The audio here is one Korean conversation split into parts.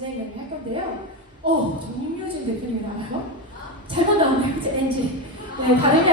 진행을 할 건데요. 정유진 대표님이 나와요. 잘못 나오네요. 그쵸? NG. 네, 다름이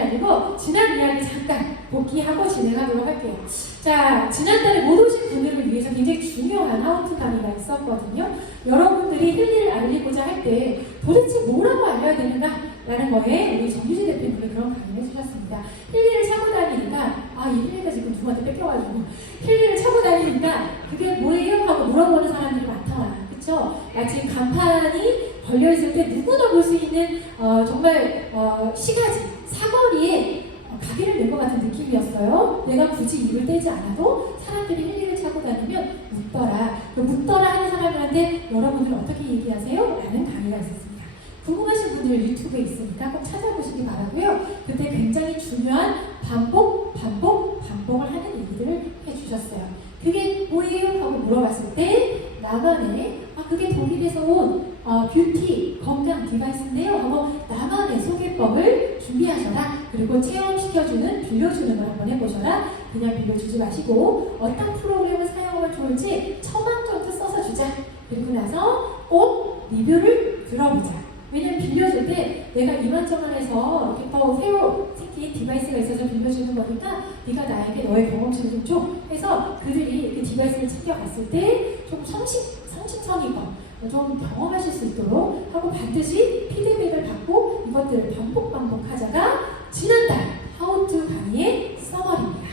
아니고 지난 이야기 잠깐 복귀하고 진행하도록 할게요. 자, 지난달에 못 오신 분들을 위해서 굉장히 중요한 하우투 강의가 있었거든요. 여러분들이 힐리를 알리고자 할 때 도대체 뭐라고 알려야 되는가라는 거에 우리 정유진 대표님이 그런 강의를 해주셨습니다. 힐리를 차고 다니니까 이 힐리가 지금 누구한테 뺏겨가지고 힐리를 차고 다니니까 그게 뭐예요? 하고 물어보는 사람들이 많더라. 그쵸? 마치 간판이 걸려있을 때 누구나 볼 수 있는 정말 시가지, 사거리에 가게를 낸 것 같은 느낌이었어요. 내가 굳이 입을 떼지 않아도 사람들이 힐리를 차고 다니면 묻더라. 그 묻더라 하는 사람들한테 여러분들 어떻게 얘기하세요? 라는 강의가 있었습니다. 궁금하신 분들 유튜브에 있으니까 꼭 찾아보시기 바라고요. 그때 굉장히 중요한 반복을 하는 얘기들을 해주셨어요. 그게 뭐예요? 하고 물어봤을 때 나만의 그게 독일에서 온 뷰티, 건강 디바이스인데요 하고 나만의 소개법을 준비하셔라. 그리고 체험시켜주는, 빌려주는 걸 한번 해보셔라. 그냥 빌려주지 마시고 어떤 프로그램을 사용하면 좋을지 처방 정도 써서 주자. 그리고 나서 꼭 리뷰를 들어보자. 왜냐면 빌려줄 때 내가 이만저만해서 이렇게 새로 생긴 디바이스가 있어서 빌려주는 거니까 네가 나에게 너의 경험치를 좀 줘. 해서 그들이 그 디바이스를 챙겨갔을 때 좀 성심성의껏 좀 경험하실 수 있도록 하고 반드시 피드백을 받고 이것들을 반복하자가 지난달 하우투 강의의 서머리입니다.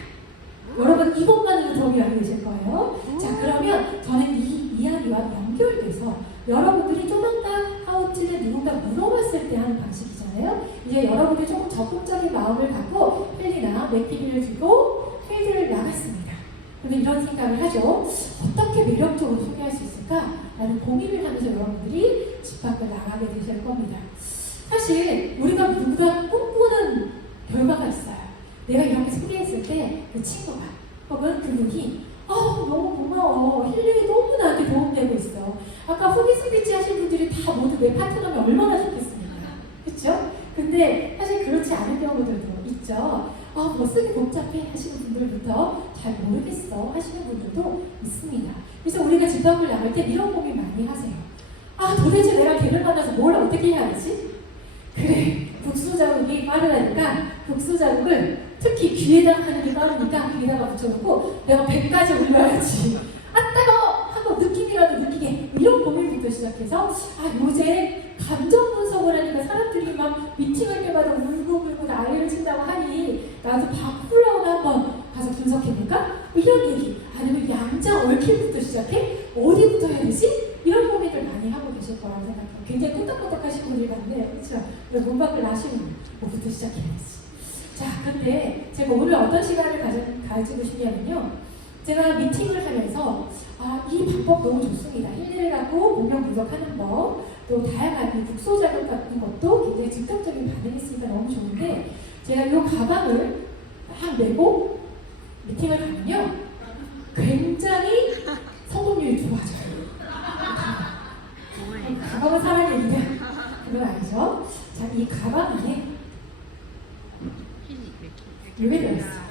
여러분 이것만으로 도움이 안 되실 거예요. 자, 그러면 저는 이 이야기와 연결돼서 여러분들이 조금 더 하우투를 누군가 물어봤을 때 하는 방식이잖아요. 이제 여러분들이 조금 적극적인 마음을 갖고 헬리나 맥키리를 들고 필드를 나갔습니다. 그러면 이런 생각을 하죠. 어떻게 매력적으로 소개할 수 있을까? 라는 고민을 하면서 여러분들이 집 밖을 나가게 되실 겁니다. 사실 우리가 누군가 꿈꾸는 결과가 있어요. 내가 이렇게 소개했을 때 그 친구가 혹은 그분이 너무 고마워. 힐링이 너무 나한테 도움되고 있어. 아까 후기 스피치 하신 분들이 다 모두 내 파트너면 얼마나 좋겠습니까? 그쵸? 근데 사실 그렇지 않은 경우들도 있죠. 뭐 쓰기 복잡해 하시는 분들부터 잘 모르겠어 하시는 분들도 있습니다. 그래서 우리가 집 밖을 나갈 때 이런 고민 많이 하세요. 도대체 내가 걔를 만나서 뭘 어떻게 해야 하지? 그래, 국수 자국이 빠르다니까 국수 자국을 특히 귀에다 하는 게 빠르니까 귀에다가 붙여놓고 내가 100까지 올려야지. 따가워! 하고 느낌이라도 느끼게. 이런 고민부터 시작해서 요새 감정 분석을 하니까 사람들이 막 미팅할 때마다 울고 난리를 친다고 하니 나도 바꾸려고 한번 가서 분석해볼까? 이런 얘기. 아니면 양자 얽힘부터 시작해? 어디부터 해야 되지? 이런 고민들 많이 하고 계실 거라고 생각해요. 굉장히 끄덕끄덕 하신 분들이 많네요. 그렇죠? 문 밖을 나시는 뭐부터 시작해야지. 자, 근데 제가 오늘 어떤 시간을 가지고 싶냐면요. 제가 미팅을 하면서 이 방법 너무 좋습니다. 힐리를 갖고 문명 분석하는 법, 또 다양한 국소 자극 같은 것도 굉장히 즉각적인 반응이 있으니까 너무 좋은데 제가 이 가방을 막 메고 미팅을 가면요. 굉장히 성공률이 좋아져요. 가방은 사람 얘기냐? 그건 아니죠. 자, 이 가방 안에 이게 들어있어요.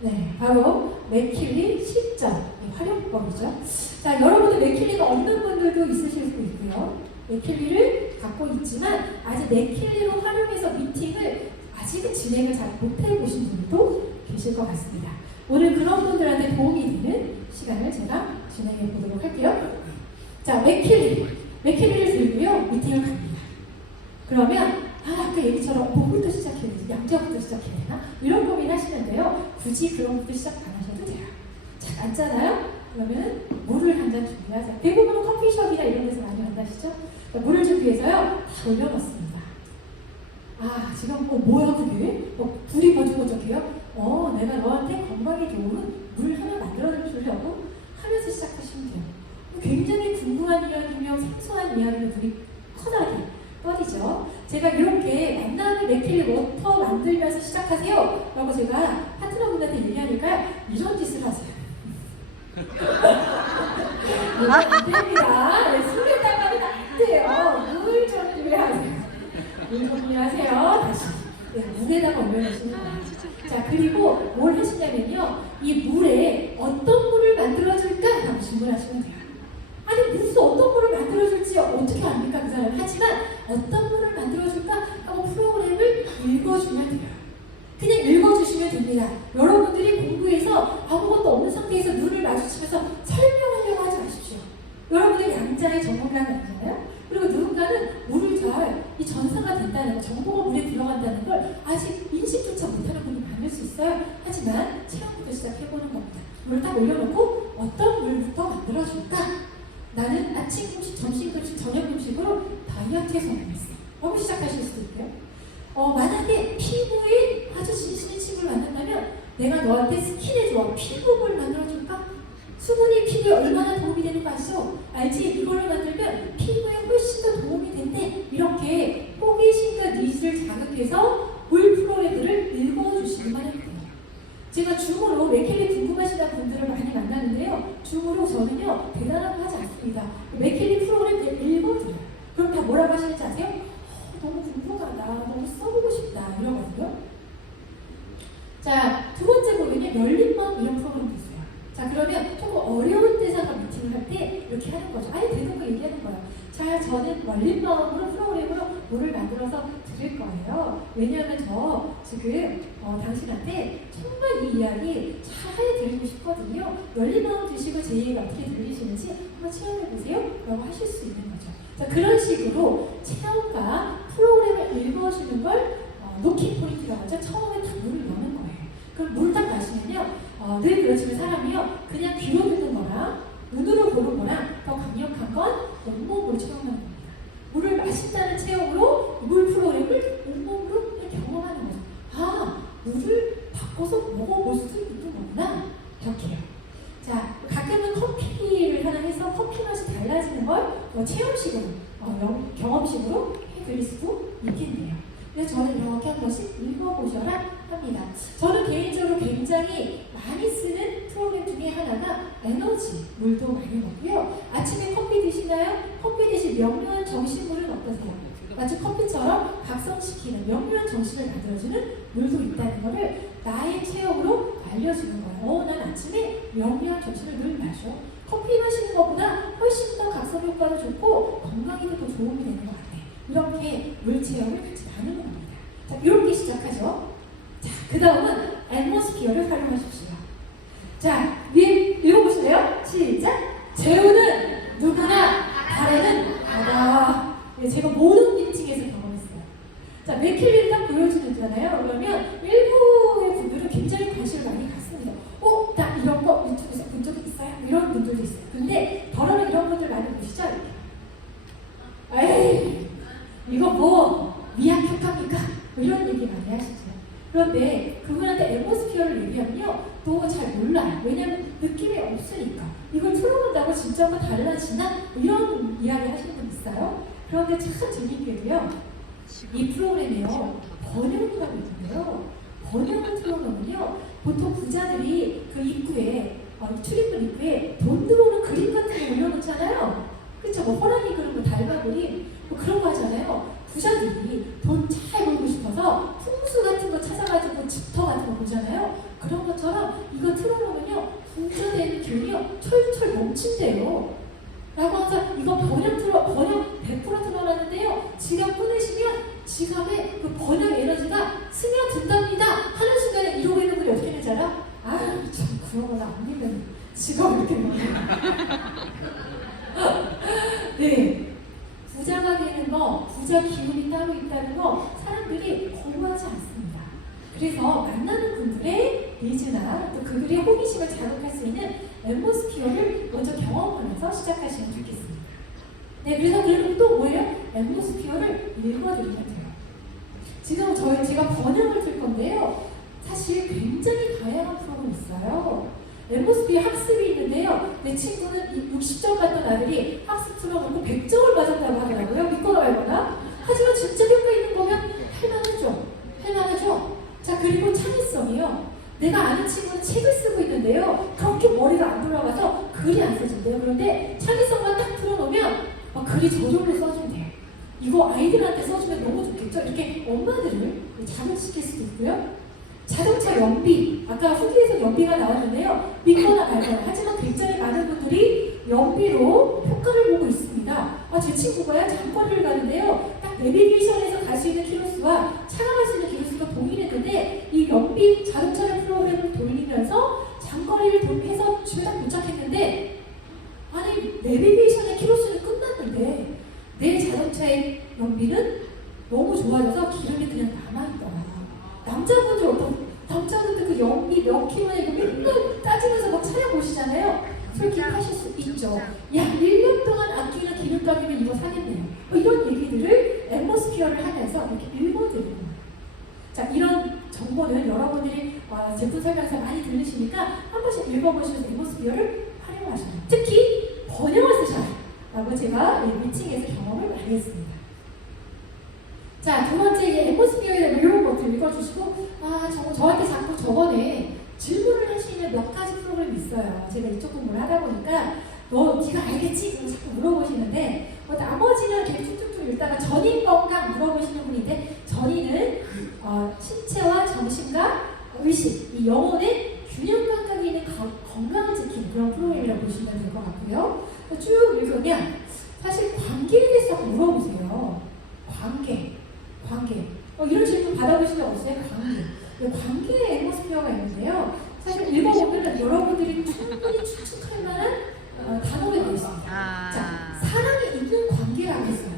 네, 바로 맥킬리 10점 활용법이죠. 자, 여러분들 맥킬리가 없는 분들도 있으실 수 있고요. 맥킬리를 갖고 있지만 아직 맥킬리로 활용해서 미팅을 아직은 진행을 잘 못해 보신 분들도 계실 것 같습니다. 오늘 그런 분들한테 도움이 되는 시간을 제가 진행해 보도록 할게요. 자, 맥킬리를 들고요. 미팅을 갑니다. 그러면 아까 얘기처럼 뭐부터 시작해야 되지? 양자부터 시작해야 되나? 이런 고민 하시는데요. 굳이 그런 것부터 시작 안 하셔도 돼요. 자, 앉잖아요? 그러면 물을 한 잔 준비하세요. 대부분은 커피숍이나 이런 데서 많이 만나시죠? 물을 준비해서요. 다 올려놓습니다. 지금 뭐야 그게? 불이 번쩍번쩍해요? 내가 너한테 건강에 좋은 물 하나 만들어 주려고 하면서 시작하시면 돼요. 굉장히 궁금한 이야기며 생소한 이야기는 불이 커다랗게 꺼지죠. 제가 이렇게 만나는 맥킬리 워터 만들면서 시작하세요 라고 제가 파트너분한테 얘기하니까 이런 짓을 하세요. 이거 안 됩니다. 네, 술을 따가면 안 돼요. 물 준비하세요. 물 준비하세요. 다시 물에다가 올려놓으시는 거예요. 자, 그리고 뭘 하시냐면요. 이 물에 어떤 물을 만들어줄까? 하고 주문하시면 돼요. 아니 무슨 어떤 물을 만들어줄지 어떻게 압니까 그 사람. 하지만 어떤 물을 만들어줄까 하고 프로그램을 읽어주면 돼요. 그냥 읽어주시면 됩니다. 여러분들이 공부해서 아무것도 없는 상태에서 눈을 마주치면서 설명하려고 하지 마십시오. 여러분들이 양자의 전문가는 아니잖아요. 그리고 누군가는 물을 이 전사가 된다는 거, 정보가 물에 들어간다는 걸 아직 인식조차 못하는 분이 많을 수 있어요. 하지만 체험부터 시작해보는 겁니다. 물을 딱 올려놓고 어떤 물부터 만들어줄까? 나는 아침 금식, 점심 금식, 저녁 금식으로 다이어트에 성공했어. 하고 시작하실 수도 있고요. 만약에 피부에 아주 진실의 침을 만든다면 내가 너한테 스킨에 좋아 피부물 만들어줄까? 수분이 피부에 얼마나 도움이 되는 거 아시죠? 알지? 이걸로 만들면 피부에 훨씬 더 도움이 된대. 이렇게 호기심과 니즈를 자극해서 물 프로그램들을 읽어주시기만 해요. 제가 줌으로 맥힐리 궁금하시다는 분들을 많이 만나는데요. 줌으로 저는요 대단하고 하지 않습니다. 맥힐리 프로그램 읽어줘요. 그럼 다 뭐라고 하시는지 아세요? 너무 궁금하다, 너무 써보고 싶다 이러거든요. 자, 두 번째 보면요 열린 마음 이런 프로그램도 있어요. 자, 그러면 조금 어려운 대상과 미팅을 할 때 이렇게 하는 거죠. 아예 되는 거 얘기하는 거예요. 자, 저는 열린 마음으로 프로그램으로 뭐를 만들어서 드릴 거예요. 왜냐하면 저 지금 당신한테 정말 이 이야기 잘 해드리고 싶거든요. 열린 마음 드시고 제 얘기가 어떻게 들리시는지 한번 체험해보세요. 라고 하실 수 있는 거죠. 자, 그런 식으로 체험과 프로그램을 읽어주는 걸 노킹 포인트라고 하죠. 처음에 딱 물을 여는 거예요. 그럼 물 딱 마시면요. 늘 그렇지만 사람이요. 그냥 귀로 듣는 거랑 눈으로 보는 거랑 더 강력한 건 온몸으로 체험하는 겁니다. 물을 마신다는 체험으로 물 프로그램을 온몸으로 경험하는 거죠. 아, 물을 바꿔서 먹어볼 수 있는 거구나. 이렇게요. 자, 가끔은 커피를 하나 해서 커피 맛이 달라지는 걸 체험식으로, 경험식으로 해드릴 수도 있겠네요. 그래서 저는 이렇게 한 번씩 읽어보셔라 합니다. 저는 개인적으로 굉장히 많이 쓰는 프로그램 중에 하나가 에너지 물도 많이 먹고요. 아침에 커피 드시나요? 커피 대신 명료한 정신물은 어떠세요? 마치 커피처럼 각성시키는 명료한 정신을 만들어주는 물도 있다는 것을 나의 체험으로 알려주는 거예요. 난 아침에 명료한 정신을 늘 마셔. 커피 마시는 것보다 훨씬 더 각성 효과도 좋고 건강에도 더 도움이 되는 것 같아요. 이렇게 물 체험을 같이 나누는 겁니다. 자, 이렇게 시작하죠. 자, 그 다음은 앰모스피어를 활용하십시오. 자, 위에 읽어보실래요? 시작! 재우는 누구나 바래는 바다. 네, 제가 모든 미팅에서 경험했어요. 자, 맥힐리를 딱 보여주잖아요. 그러면 일부의 분들은 굉장히 관심을 많이 갖습니다. 나 이런 거 유튜브에서 본 적이 있어요? 이런 분들도 있어요. 근데 더러는 이런 분들 많이 보시죠? 에이, 이거 뭐 미약효과입니까? 이런 얘기 많이 하시죠. 그런데 그분한테 앰모스피어를 얘기하면요 또 잘 몰라요. 왜냐면 느낌이 없으니까. 이걸 틀어본다고 진짜가 달라지나? 이런 이야기 하시는 분 있어요. 그런데 참 재밌게도요 이 프로그램에요 번역이라고 있는데요. 번역을 틀어놓으면요 보통 부자들이 그 입구에 출입문 입구에 돈 들어오는 그림 같은 거 올려놓잖아요. 그쵸? 뭐 호랑이 그림, 뭐 달바 그림 뭐 그런 거 하잖아요. 부자들이 돈 잘 벌고 싶어서 풍수 같은 거 찾아가지고 집터 같은 거 보잖아요. 그런 것처럼 이거 틀어놓으면요 부자되는 기운이요 철철 넘친대요. 라고 항상 이거 번역 100% 틀어놨는데요. 지갑 끊으시면 지갑에 그 번역 에너지가 스며든답니다. 하는 순간에 이러고 있는 분이 어떻게 되는지 알아? 아유 참 그런 거나 안 믿는 지갑을 이렇게 넣어요. 네. 부자가 되는 거, 부자 기운이 따로 있다는 거 사람들이 거부하지 않습니다. 그래서 만나는 분들의 니즈나 또 그들의 호기심을 자극할 수 있는 앰모스피어를 먼저 경험하면서 시작하시면 좋겠습니다. 네, 그래서 그리고 또 뭐예요? 앰모스피어를 읽어드리면 돼요. 지금 제가 번역을 들 건데요. 사실 굉장히 다양한 프로그램이 있어요. 앰모스피어 학습이 있는데요. 내 친구는 60점 받던 아들이 학습 틀어놓고 100점을 맞았다고 하더라고요. 믿거나 말거나. 하지만 진짜 효과 있는 거면 할만하죠. 할만하죠. 자, 그리고 창의성이요. 내가 아는 친구는 책을 쓰고 있는데요. 그렇게 머리가 안 돌아가서 글이 안 써진대요. 그런데 창의성만 딱 틀어놓으면 글이 저절로 써준대요. 이거 아이들한테 써주면 너무 좋겠죠. 이렇게 엄마들을 자극시킬 수도 있고요. 자동차 연비, 아까 후기에서 연비가 나왔는데요. 믿거나 말거나. 하지만 굉장히 많은 분들이 연비로 효과를 보고 있습니다. 제 친구가요, 장거리를 가는데요. 딱 내비게이션에서 갈 수 있는 키로수와 차가 갈 수 있는 키로수가 동일했는데 이 연비 자동차를 프로그램을 돌리면서 장거리를 해서 집에 딱 도착했는데 아니 내비게이션의 키로수는 끝났는데 내 자동차의 연비는 너무 좋아져서 기름이 그냥 남아있더라. 남자분들 그 연비 몇 킬로냐 이거 맨날 따지면서 막 찾아보시잖아요. 솔직하실 수 있죠. 야, 1년 동안 아끼는 기름값이면 이거 사겠네요. 이런 얘기들을 앰버스피어를 하면서 이렇게 읽어드리는 거예요. 자, 이런 정보는 여러분들이 제품 설명서 많이 들으시니까 한 번씩 읽어보시면서 앰버스피어를 활용하셔요. 특히 번역을 쓰셔요. 라고 제가 미팅에서 경험을 많이 했습니다. 자, 두 번째 앰버스피어에 대한 이런 것들 읽어주시고 저한테 자꾸 저번에 질문을 하시는 몇 가지 프로그램이 있어요. 제가 이쪽 공부를 하다 보니까 네가 알겠지? 자꾸 물어보시는데 나머지는 이렇게 툭툭툭 읽다가 전인 건강 물어보시는 분인데 전인은 신체와 정신과 의식, 이 영혼의 균형 감각이 있는 건강을 지키는 그런 프로그램이라고 보시면 될 것 같고요. 쭉 읽으면 사실 관계에 대해서 물어보세요. 관계. 이런 질문 받아보신 적 없어요? 관계에 앰버스피어가 있는데요. 사실 읽어보면 여러분들이 충분히 추측할 만한 단어가 되어 있습니다. 자, 사랑이 있는 관계라고 했어요.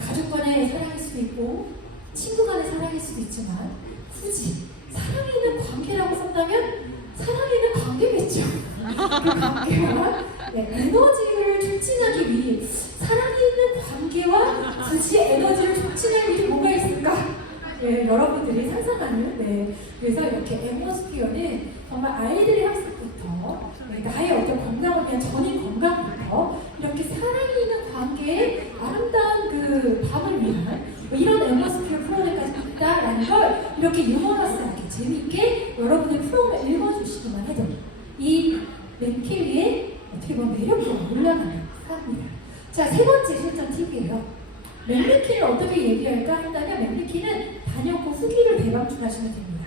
가족 간의 사랑일 수도 있고 친구 간의 사랑일 수도 있지만 굳이 사랑이 있는 관계라고 썼다면 사랑이 있는 관계겠죠. 그 관계와 에너지를 촉진하기 위해 사랑이 있는 관계와 굳이 에너지를 촉진할 일이 뭐가 있을까? 여러분들이 상상하는 그래서 이렇게 앰버스피어는 정말 아이들의 학습부터 나의 어떤 건강을 위한 전인 건강부터 이렇게 사랑이 있는 관계의 아름다운 그 밤을 위한 이런 앰버스피어 프로그램까지 있다라는 걸 이렇게 유머러스하게 재미있게 여러분의 프로그램을 읽어주시기만 해도 이 맥켈리의 어떻게 보면 매력이 올라가는 사람입니다. 자, 세 번째 실전 팁이에요. 맥메키를 어떻게 얘기할까 한다면 맥메키는 단연코 후기를 대방출하시면 됩니다.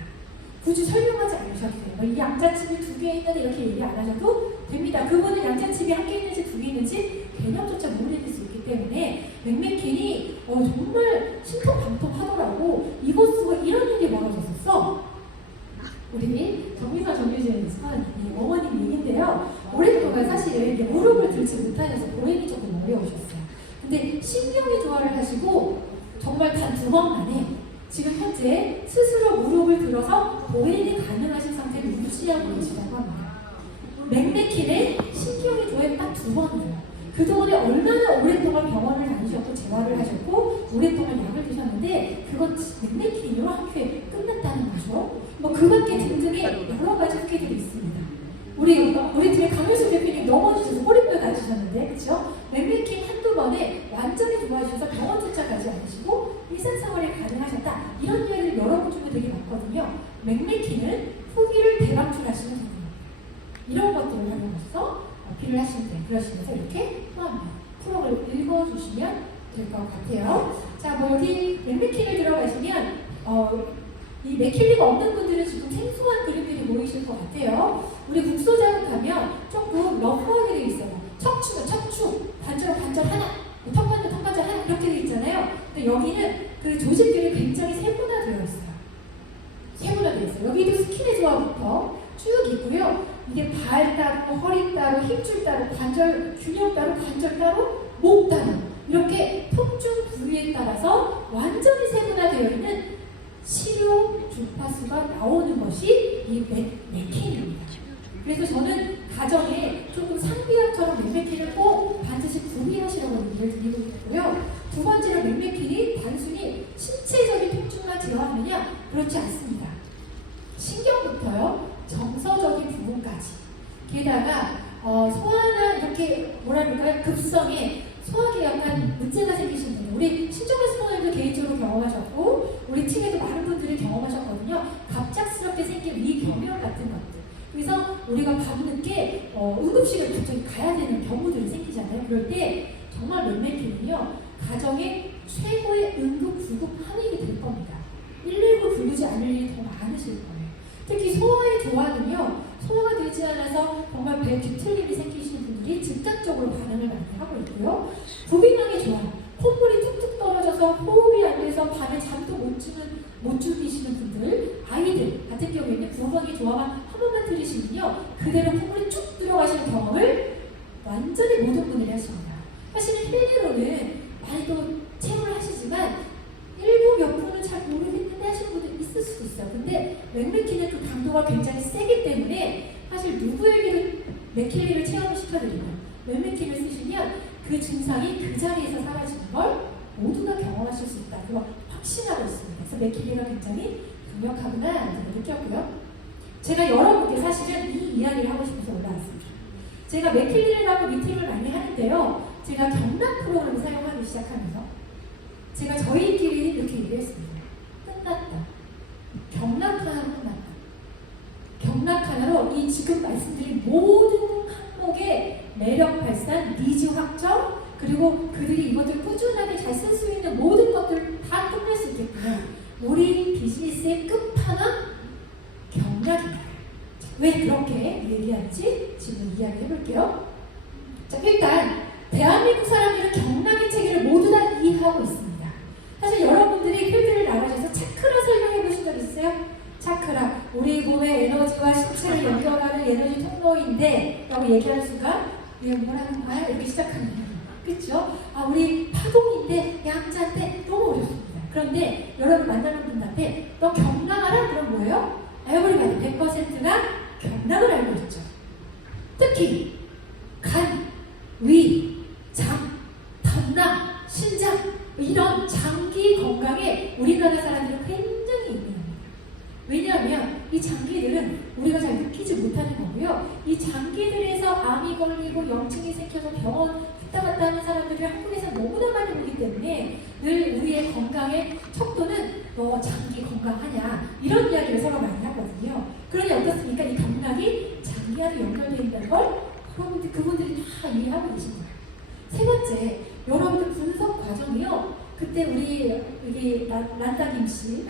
굳이 설명하지 않으셔도 돼요. 이 양자칩이 2개 있는데 이렇게 얘기 안 하셔도 됩니다. 그분은 양자칩이 1개 있는지 2개 있는지 개념조차 모르실 수 있기 때문에 맥메킨이 정말 신통방통하더라고. 이것 쓰고 이런 일이 벌어졌었어. 우리 정미선 정유진 선생님 어머님 얘기인데요. 오랫동안 사실 무릎을 들지 못하셔서 보행이 조금 어려우셨어요. 근데 신경이 조화를 하시고 정말 단 2번 만에 지금 현재 스스로 무릎을 들어서 보행이 가능하신 상태를 유지하고 계시다고 합니다. 맥메킨의 신경이 조화에 딱 2번이에요. 그동안에 얼마나 오랫동안 병원을 다니셨고 재활을 하셨고 오랫동안 약을 드셨는데 그건 맥메킨으로 한 큐에 끝났다는 거죠. 그 밖에 등등의 여러 가지 후기들이 있습니다. 우리 팀의 강효수 대표님 넘어지셔서 꼬리뼈 다치셨는데, 그렇죠? 맥메킨 한두 번에 완전히 좋아지셔서 병원조차 가지 않으시고 일상생활이 가능하셨다. 이런 이야기를 여러분 중에 되게 많거든요. 맥메킨은 후기를 대방출하시면 됩니다. 이런 것들을 활용해서 어필을 하시면 돼요. 그러시면서 이렇게 포함해요. 프로그램을 읽어주시면 될 것 같아요. 자, 여기 맥메킨을 들어가시면 이 맥킬리가 없는 분들은 지금 생소한 그림들이 보이실 것 같아요. 우리 국소자극 하면 조금 러프하게 되어 있어요. 척추면 척추, 관절 하나, 턱관절 하나 이렇게 되어 있잖아요. 근데 여기는 그 조직들이 굉장히 세분화되어 있어요. 여기도 스킨의 조화부터 쭉 있고요. 이게 발 따로, 허리 따로, 힘줄 따로, 관절 균형 따로, 관절 따로, 목 따로 이렇게 통증 부위에 따라서 완전히 세분화되어 있는 치료 주파수가 나오는 것이 이 맥메킨입니다. 그래서 저는 가정에 조금 상비약처럼 맥메킨을 꼭 반드시 구비하시라고 얘기를 드리고 있고요. 두 번째로 맥메킨이 단순히 신체적인 통증만 제어하느냐? 그렇지 않습니다. 신경부터요, 정서적인 부분까지. 게다가 소화나 이렇게 급성에 소화기 약간 문제가 생기신 분들, 우리 신정현 스포너님도 개인적으로 경험하셨고 우리 팀에도 많은 분들이 경험하셨거든요. 갑작스럽게 생긴 위경련 같은 것들. 그래서 우리가 밤늦게 응급실을 갑자기 가야 되는 경우들이 생기잖아요. 그럴 때 정말 맥메킨은요, 가정의 최고의 응급 구급 환익이 될 겁니다. 119 부르지 않을 일이 더 많으실 거예요. 특히 소화의 조화는요, 소화가 되지 않아서 정말 배 뒤틀림이 생기시는 분들이 즉각적으로 반응을 많이 하고 있고요. 부비낭의 조화, 콧물이 뚝뚝 떨어져서 호흡이 안 돼서 밤에 잠도 못 주무시는 분들, 아이들 같은 경우에는 부엉이 조화만 한 번만 들으시면요, 그대로 콧물이 쭉 들어가시는 경험을 완전히 모든 분들이 하십니다. 사실은 힐리로는 많이 또 체험을 하시지만 일부 몇 분은 잘 모르겠는데 하시는 분들 있을 수도 있어요. 근데 맥밀키는 또 강도가 굉장히 세기 때문에 사실 누구에게도 맥킬리를 체험을 시켜드리고 맥밀키를 쓰시면 그 증상이 그 자리에서 사라지는 걸 모두가 경험하실 수 있다. 그거 확신하고 있습니다. 그래서 맥킬리가 굉장히 강력하구나 느꼈고요. 제가 여러분께 사실은 이 이야기를 하고 싶어서 올라왔습니다. 제가 맥킬리를 하고 미팅을 많이 하는데요. 제가 경락 프로그램을 사용하기 시작하면서 제가 저희끼리 이렇게 얘기했습니다. 끝났다. 경락 하나로 끝났다. 경락 하나로 이 지금 말씀드린 모든 항목의 매력 발산, 니즈 확정, 그리고 그들이 이것들 꾸준하게 잘 쓸 수 있는 모든 것들을 다 끝낼 수 있겠구나. 우리 비즈니스의 끝판왕 경락입니다. 왜 그렇게 얘기하는지 지금 이야기 해볼게요. 자, 일단 대한민국 사람들은 경락의 체계를 모두 다 이해하고 있습니다. 사실 여러분들이 필드를 나가셔서 차크라 설명해 보신 적 있어요? 차크라, 우리 몸의 에너지와 신체를 연결하는 에너지 통로인데 라고 얘기하는 순간 우리가 뭘 하는 거야? 이렇게 시작합니다. 그렇죠? 아, 우리 파동인데 양자인데 너무 어렵습니다. 그런데 여러분 만나는 분한테 너 경락하라? 그럼 뭐예요? 에브리바디 100%가 경락을 알고 있죠. 특히 간, 위, 장, 담낭, 신장 이런 장기 건강에 우리나라 사람들은 굉장히 예민합니다. 왜냐하면 이 장기들은 우리가 잘 느끼지 못하는 거고요. 이 장기들에서 암이 걸리고 염증이 생겨서 병원 왔다 갔다 하는 사람들이 한국에서 너무나 많이 오기 때문에 늘 우리의 건강의 척도는 너 장기 건강하냐 이런 이야기를 서로 많이 하거든요. 그러니 어떻습니까? 이 경락이 장기와도 연결되어 있다는 걸 그분들이 다 이해하고 계신 거예요. 세 번째, 여러분들 분석 과정이요. 그때 우리 란다김 씨,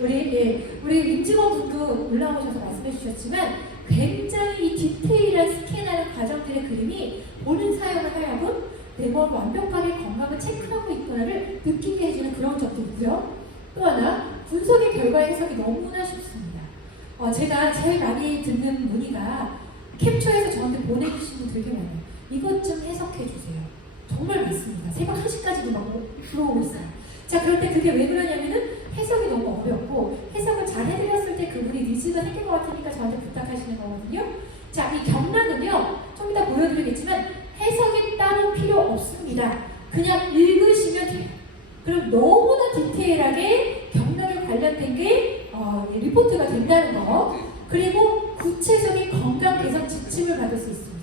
우리 임직원 분도 올라오셔서 말씀해 주셨지만 굉장히 이 디테일한 스캔하는 과정들의 그림이 보는 사람을 하여금 내가 완벽하게 건강을 체크하고 있구나를 느끼게 해주는 그런 점들이고요. 또 하나, 분석의 결과 해석이 너무나 쉽습니다. 제가 제일 많이 듣는 문의가 캡처해서 저한테 보내주신 분 되게 많아요. 이것 좀 해석해 주세요. 정말 많습니다. 새벽 1시까지도 막 들어오고 있어요. 자, 그럴 때 그게 왜 그러냐면은 해석이 너무 어렵고 해석을 잘 해드렸을 때 그분이 니즈가 생길 것 같으니까 저한테 부탁하시는 거거든요. 자, 이 경락은요, 좀 이따 보여드리겠지만 해석이 따로 필요 없습니다. 그냥 읽으시면 돼요. 그럼 너무나 디테일하게 경락에 관련된 게 리포트가 된다는 거, 그리고 구체적인 건강 개선 지침을 받을 수 있습니다.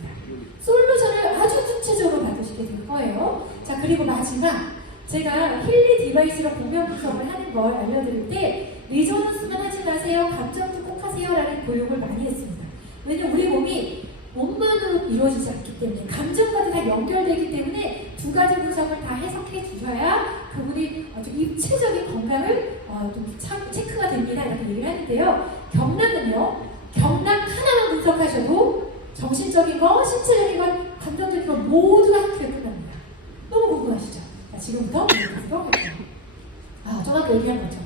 솔루션을 아주 구체적으로 받으시게 될 거예요. 자, 그리고 마지막, 제가 힐리 디바이스로 공명 분석을 하는 걸 알려드릴 때 리조넌스만 하지 마세요, 감정도 꼭 하세요 라는 교육을 많이 했습니다. 왜냐면 우리 몸이 몸만으로 이루어지지 않기 때문에 감정과도 다 연결되기 때문에 두 가지 분석을 다 해석해 주셔야 그분이 아주 입체적인 건강을 좀 체크가 됩니다 이렇게 얘기를 하는데요. 경락은요, 경락 하나만 분석하셔도 정신적인 거, 신체적인 거, 감정적인 거 모두가 함께 끝납니다. 너무 궁금하시죠? 자, 지금부터 보도록 할게요. 정확히 얘기한 거죠.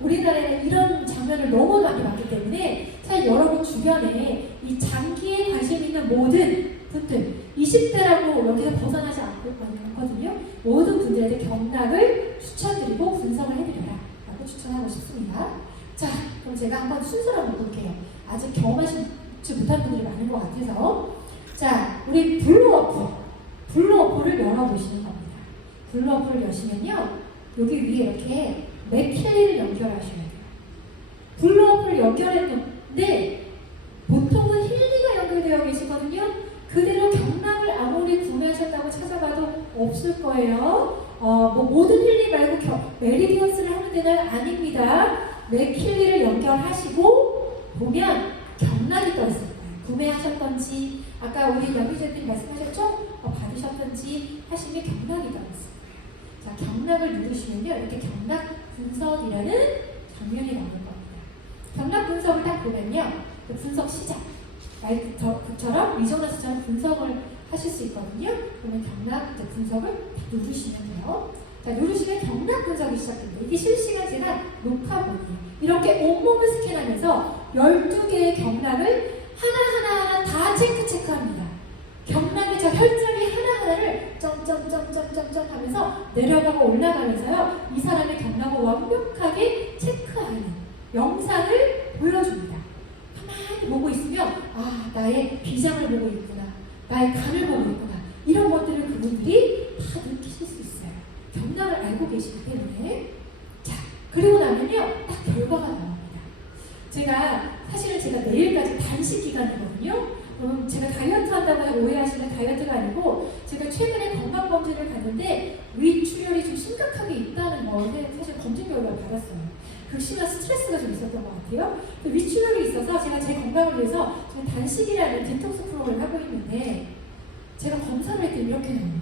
우리나라에는 이런 장면을 너무 많이 봤기 때문에 사실 여러분 주변에 이 장기에 관심 있는 모든 분들, 20대라고 여기서 벗어나지 않거든요. 모든 분들한테 경락을 추천드리고 분석을 해드려라 라고 추천하고 싶습니다. 자, 그럼 제가 한번 순서를 한번 볼게요. 아직 경험하지 못한 분들이 많은 것 같아서. 자, 우리 블루어프를 열어보시는 겁니다. 블루어프를 여시면요, 여기 위에 이렇게 맥킬리를 연결하셔야 돼요. 블루어프를 연결했는데 보통은 힐리가 연결되어 계시거든요. 그대로 경락을 아무리 구매하셨다고 찾아봐도 없을 거예요. 모든 힐리 말고 메리디언스를 하는 데는 아닙니다. 맥킬리를 연결하시고 보면 경락이 떠 있을 거예요. 구매하셨던지, 아까 우리 연구자님 말씀하셨죠? 받으셨던지 하시면 경락이 떠 있습니다. 자, 경락을 누르시면요, 이렇게 경락 분석이라는 장면이 나오는 겁니다. 경락 분석을 딱 딱 보면요. 그 분석 시작. 마이크처럼 리조넌스처럼 분석을 하실 수 있거든요. 그러면 경락 이제 분석을 딱 누르시면 돼요. 자, 누르시면 경락 분석이 시작됩니다. 이게 실시간 제가 녹화본이에요. 이렇게 온몸을 스캔하면서 12개의 경락을 하나하나 다 체크합니다. 경락의 저 혈자리 하나하나를 점점점점점점 하면서 내려가고 올라가면서요. 이 사람의 경락을 완벽하게 체크하는 영상을 보여줍니다. 가만히 보고 있으면 아, 나의 비장을 보고 있구나. 나의 간을 보고 있구나. 이런 것들을 그분들이 다 느끼실 수 있어요. 경락을 알고 계시기 때문에. 자, 그리고 나면요. 딱 결과가 나옵니다. 사실은 제가 내일까지 단식 기간이거든요. 그럼 제가 다이어트 한다고 오해하시는 다이어트가 아니고 제가 최근에 건강검진을 갔는데 위출혈이 좀 심각하게 있다는 거에 사실 검진 결과를 받았어요. 극심한 스트레스가 좀 있었던 것 같아요. 위출혈이 있어서 제가 제 건강을 위해서 지금 단식이라는 디톡스 프로그램을 하고 있는데 제가 검사를 했더니 이렇게 나와요.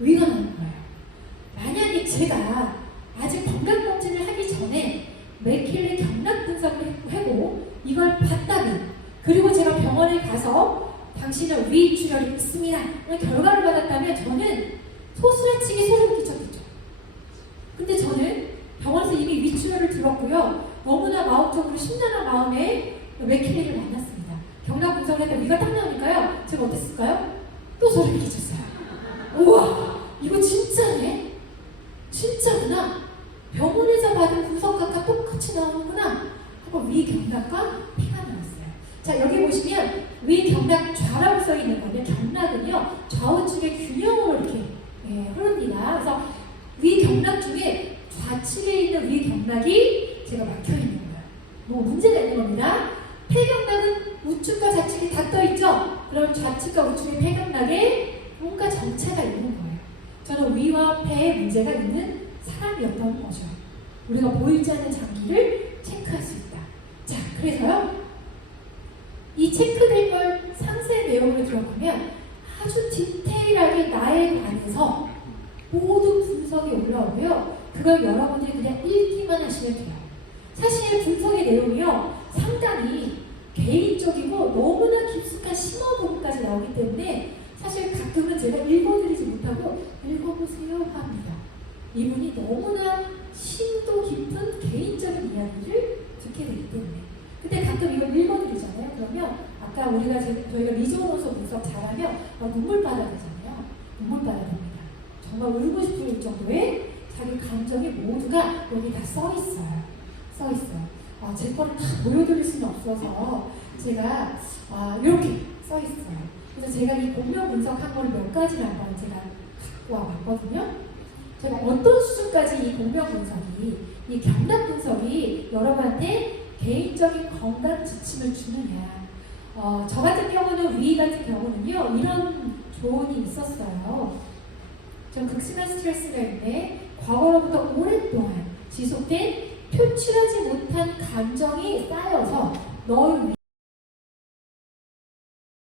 위가 나오는 거예요. 만약에 제가 아직 건강검진을 하기 전에 맥힐리 경락 분석을 하고 이걸 봤다면 그리고 제가 병원에 가서 당신은 위출혈이 있습니다. 결과를 받았다면 저는 소스라치게 소름이 끼쳤겠죠. 근데 저는 병원에서 이미 위출혈을 들었고요. 너무나 마음적으로 심란한 마음에 맥힐리를 만났습니다. 경락 분석을 했는데 위가 딱 나오니까요. 제가 어땠을까요? 또 소름이 끼쳤어요. 우와, 이거 진짜네? 진짜구나. 병원에서 받은 분석과 똑같이 나오는구나 하고 위경락과 피가 나왔어요. 자, 여기 보시면 위경락 좌라고 써 있는 거는 경락은요 좌우측의 균형으로 이렇게 흐릅니다. 그래서 위경락 중에 좌측에 있는 위경락이 제가 막혀 있는 거예요. 뭐 문제가 있는 겁니다. 폐경락은 우측과 좌측이 다 떠 있죠. 그럼 좌측과 우측의 폐경락에 뭔가 정체가 있는 거예요. 저는 위와 폐에 문제가 있는 사람이었던 거죠. 우리가 보이지 않는 장기를 체크할 수 있다. 자, 그래서요. 이 체크된 걸 상세 내용을 들어보면 아주 디테일하게 나에 관해서 모든 분석이 올라오고요. 그걸 여러분들이 그냥 읽기만 하시면 돼요. 사실 분석의 내용이요. 상당히 개인적이고 너무나 깊숙한 심화 부분까지 나오기 때문에 사실 가끔은 제가 읽어드리지 못하고 읽어보세요 합니다. 이분이 너무나 심도 깊은 개인적인 이야기를 듣게 되기 때문에. 근데 가끔 이걸 읽어드리잖아요. 그러면 아까 저희가 리조넌스 분석 잘하면 눈물바다잖아요. 눈물바다입니다. 정말 울고 싶을 정도의 자기 감정이 모두가 여기 다 써 있어요. 제 거를 다 보여드릴 수는 없어서 제가 이렇게 써 있어요. 그래서 제가 이 공명 분석한 걸 몇 가지를 한번 제가 갖고 와봤거든요. 제가 어떤 수준까지 이 공명 분석이, 이 경락 분석이 여러분한테 개인적인 건강 지침을 주느냐. 저 같은 경우는 위 같은 경우는요, 이런 조언이 있었어요. 좀 극심한 스트레스가 있는데, 과거로부터 오랫동안 지속된 표출하지 못한 감정이 쌓여서 너의